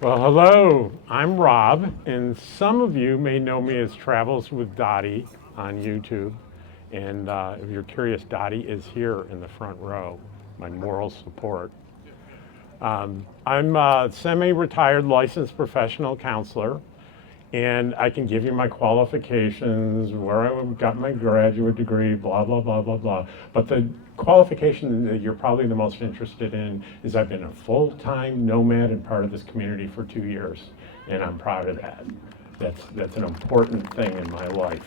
Well, hello, I'm Rob, and some of you may know me as Travels with Dottie on YouTube. And if you're curious, Dottie is here in the front row, my moral support. I'm a semi-retired licensed professional counselor, and I can give you my qualifications, where I got my graduate degree, blah, blah, blah, blah, blah. But the qualification that you're probably the most interested in is I've been a full-time nomad and part of this community for 2 years, and I'm proud of that. That's an important thing in my life.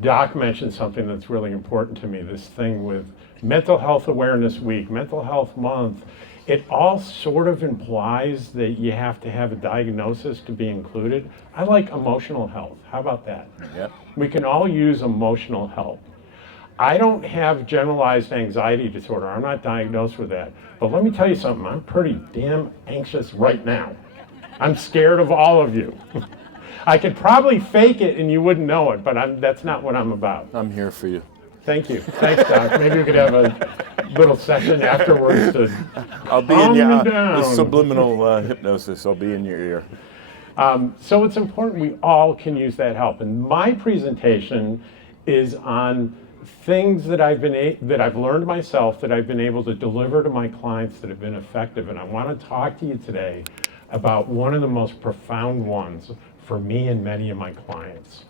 Doc mentioned something that's really important to me, this thing with Mental Health Awareness Week, Mental Health Month. It all sort of implies that you have to have a diagnosis to be included. I like emotional health. How about that? Yep. We can all use emotional help. I don't have generalized anxiety disorder. I'm not diagnosed with that. But let me tell you something, I'm pretty damn anxious right now. I'm scared of all of you. I could probably fake it and you wouldn't know it, but that's not what I'm about. I'm here for you. Thank you. Thanks, Doc. Maybe we could have a little session afterwards to I'll be calm in me your down. the subliminal hypnosis. I'll be in your ear. So it's important we all can use that help. And my presentation is on things that I've learned myself that I've been able to deliver to my clients that have been effective. And I want to talk to you today about one of the most profound ones for me and many of my clients.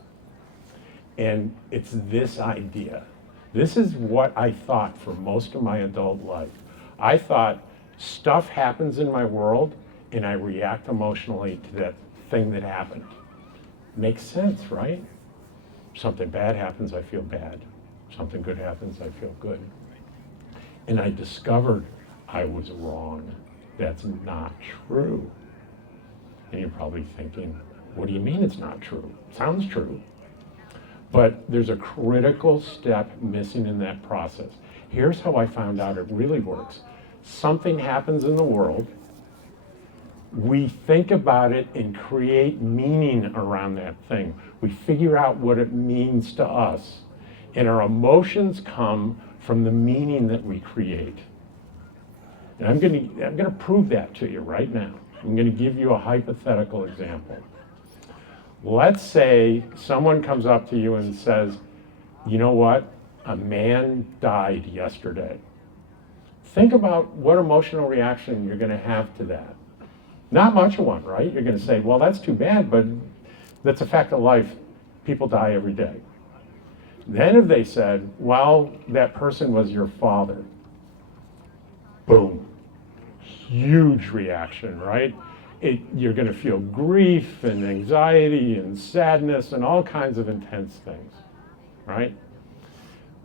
And it's this idea. This is what I thought for most of my adult life. I thought stuff happens in my world and I react emotionally to that thing that happened. Makes sense, right? Something bad happens, I feel bad. Something good happens, I feel good. And I discovered I was wrong. That's not true. And you're probably thinking, what do you mean it's not true? Sounds true. But there's a critical step missing in that process. Here's how I found out it really works. Something happens in the world. We think about it and create meaning around that thing. We figure out what it means to us. And our emotions come from the meaning that we create. And I'm gonna prove that to you right now. I'm gonna give you a hypothetical example. Let's say someone comes up to you and says, you know what? A man died yesterday. Think about what emotional reaction you're going to have to that. Not much of one, right? You're going to say, well, that's too bad, but that's a fact of life. People die every day. Then if they said, well, that person was your father, boom, huge reaction, right? You're going to feel grief and anxiety and sadness and all kinds of intense things, right?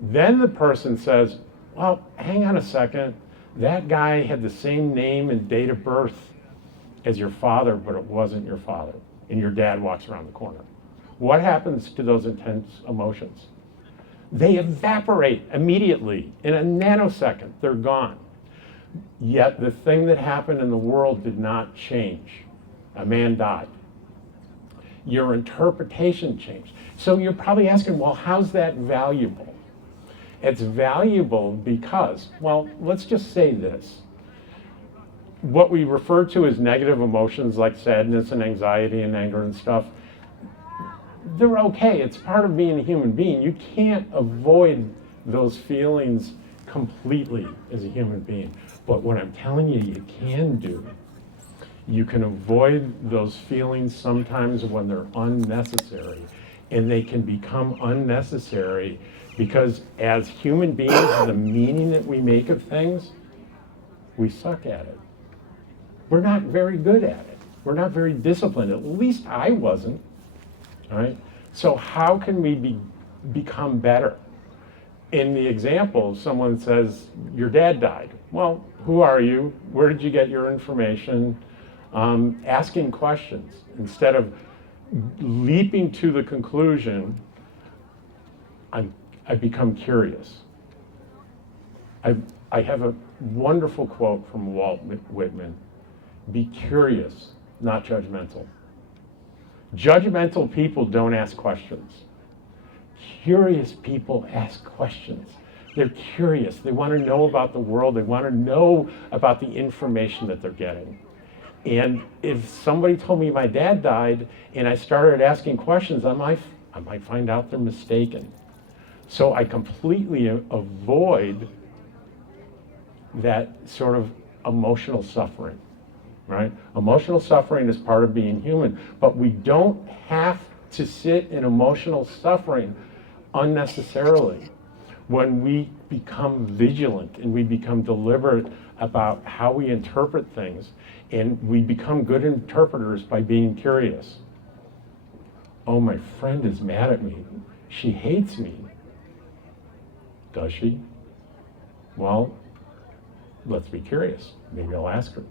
Then the person says, well, hang on a second. That guy had the same name and date of birth as your father, but it wasn't your father. And your dad walks around the corner. What happens to those intense emotions? They evaporate immediately. In a nanosecond, they're gone. Yet the thing that happened in the world did not change. A man died. Your interpretation changed. So you're probably asking, well, how's that valuable? It's valuable because, well, let's just say this. What we refer to as negative emotions like sadness and anxiety and anger and stuff, they're okay. It's part of being a human being. You can't avoid those feelings completely as a human being. But what I'm telling you, you can do. You can avoid those feelings sometimes when they're unnecessary. And they can become unnecessary because as human beings, the meaning that we make of things, we suck at it. We're not very good at it. We're not very disciplined. At least I wasn't. All right? So how can we become better? In the example, someone says, your dad died. Well, who are you? Where did you get your information? Asking questions. Instead of leaping to the conclusion, I become curious. I have a wonderful quote from Walt Whitman. Be curious, not judgmental. Judgmental people don't ask questions. Curious people ask questions. They're curious. They want to know about the world. They want to know about the information that they're getting. And if somebody told me my dad died and I started asking questions, I might find out they're mistaken. So I completely avoid that sort of emotional suffering, right? Emotional suffering is part of being human, but we don't have to sit in emotional suffering unnecessarily. When we become vigilant and we become deliberate about how we interpret things, and we become good interpreters by being curious. Oh, my friend is mad at me. She hates me. Does she? Well, let's be curious. Maybe I'll ask her.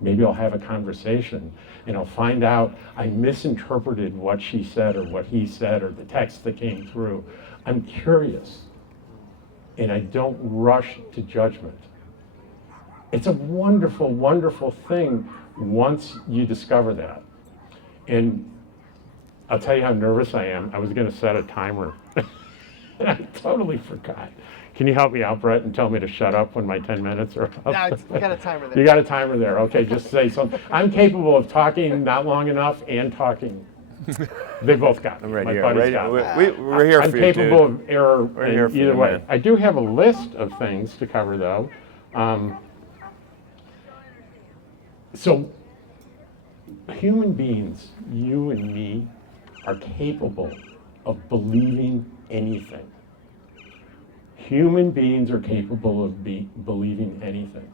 Maybe I'll have a conversation and I'll find out I misinterpreted what she said or what he said or the text that came through. I'm curious and I don't rush to judgment. It's a wonderful, wonderful thing once you discover that. And I'll tell you how nervous I am. I was going to set a timer and I totally forgot. Can you help me out, Brett, and tell me to shut up when my 10 minutes are up? No, we got a timer there. You got a timer there. Okay, just say something. I'm capable of talking not long enough and talking. They both got it. I'm right My here. buddies got it. We're here I'm for you, dude. capable of error We're here in for either you, way. man. I do have a list of things to cover, though. So human beings, you and me, are capable of believing anything. Human beings are capable of believing anything.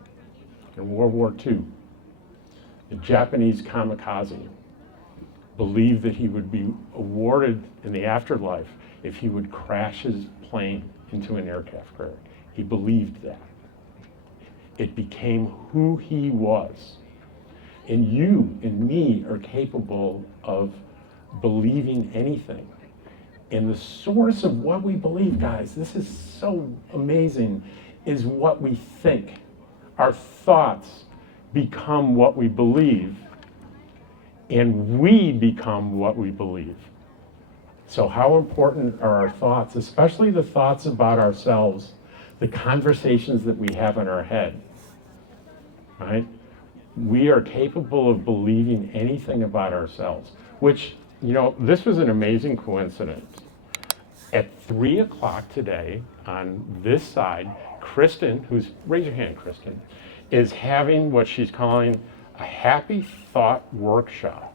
In World War II, the Japanese kamikaze believed that he would be awarded in the afterlife if he would crash his plane into an aircraft carrier. He believed that. It became who he was. And you and me are capable of believing anything. And the source of what we believe, guys, this is so amazing, is what we think. Our thoughts become what we believe, and we become what we believe. So how important are our thoughts, especially the thoughts about ourselves, the conversations that we have in our head, right? We are capable of believing anything about ourselves, which, you know, this was an amazing coincidence. At 3 o'clock today, on this side, Kristen, raise your hand, Kristen, is having what she's calling a happy thought workshop,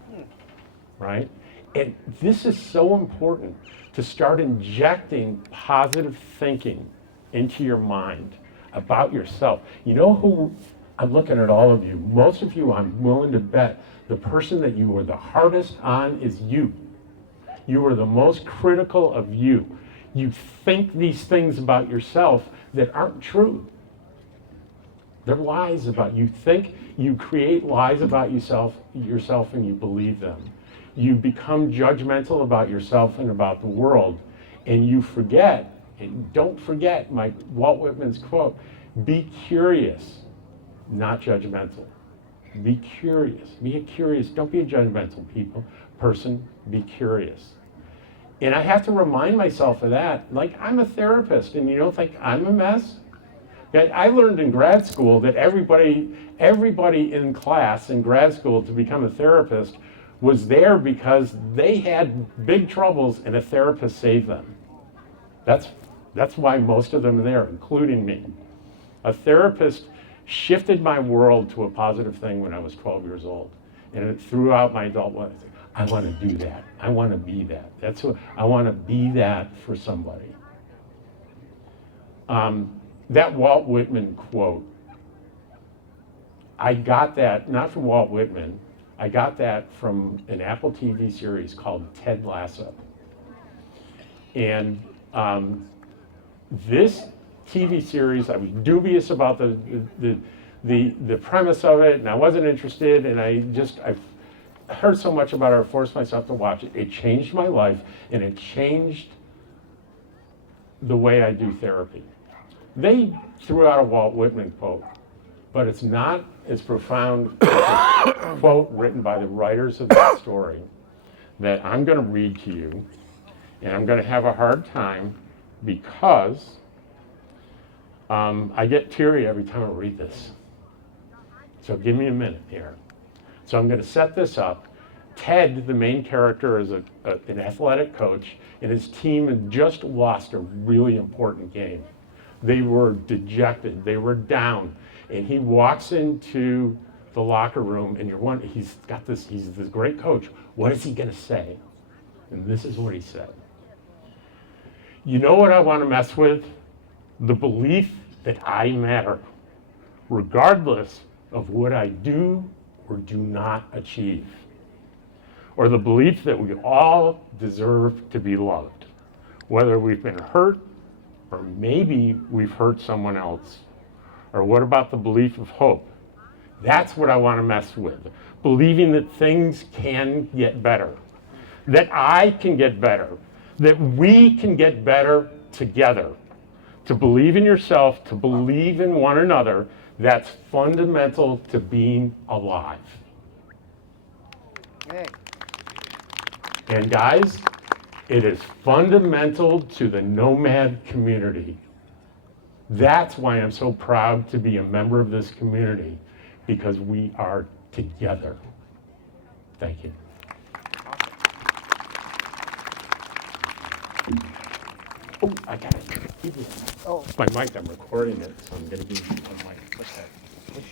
right? And this is so important to start injecting positive thinking into your mind about yourself. You know who, I'm looking at all of you, most of you, I'm willing to bet, the person that you are the hardest on is you. You are the most critical of you. You think these things about yourself that aren't true. They're lies about you. You create lies about yourself and you believe them. You become judgmental about yourself and about the world, and you forget, and don't forget Walt Whitman's quote, be curious, not judgmental. Be curious. Don't be a judgmental person, be curious. And I have to remind myself of that. Like, I'm a therapist, and you don't think I'm a mess? I learned in grad school that everybody in class in grad school to become a therapist was there because they had big troubles and a therapist saved them. That's why most of them are there, including me. A therapist shifted my world to a positive thing when I was 12 years old. And throughout my adult life, I want to do that. I want to be that. I want to be that for somebody. That Walt Whitman quote, I got that, not from Walt Whitman, I got that from an Apple TV series called Ted Lasso. And this TV series, I was dubious about the premise of it, and I wasn't interested, and I heard so much about it, I forced myself to watch it. It changed my life, and it changed the way I do therapy. They threw out a Walt Whitman quote, but it's not as profound as a quote written by the writers of that story that I'm going to read to you, and I'm going to have a hard time because I get teary every time I read this. So give me a minute here. So I'm going to set this up. Ted, the main character, is an athletic coach, and his team had just lost a really important game. They were dejected. They were down. And he walks into the locker room, and he's this great coach. What is he going to say? And this is what he said. You know what I want to mess with? The belief that I matter, regardless of what I do or do not achieve. Or the belief that we all deserve to be loved, whether we've been hurt or maybe we've hurt someone else. Or what about the belief of hope? That's what I want to mess with. Believing that things can get better, that I can get better, that we can get better together. To believe in yourself, to believe in one another, that's fundamental to being alive. Hey. And guys, it is fundamental to the nomad community. That's why I'm so proud to be a member of this community, because we are together. Thank you. Oh, I got it. Oh. It's my mic, I'm recording it, so I'm gonna give you my mic. Okay.